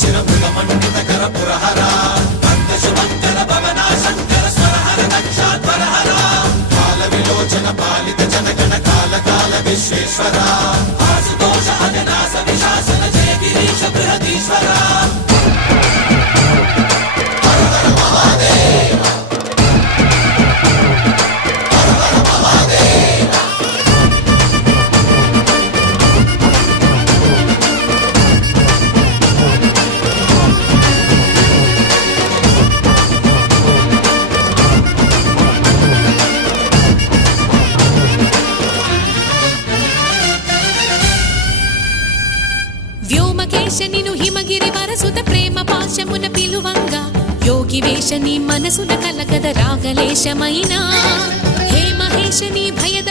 शिरमृगमण्डितकर पुरहरा शुभङ्कर भवना शङ्कर स्वरहर दक्षाध्वरहरा कालविलोचन पालित जनगण काल काल विश्वेश्वरा आशुतोष अजनास विशासन जय गिरीश बृहदीश्वरा हर हर महादेव हर हर महादेव వ్యోమకేశనిను హిమగిరి వరసుత ప్రేమ పాశమున పిలువంగా యోగి వేషని మనసున కలగద రాగలేశమైనా హే మహేశని భయద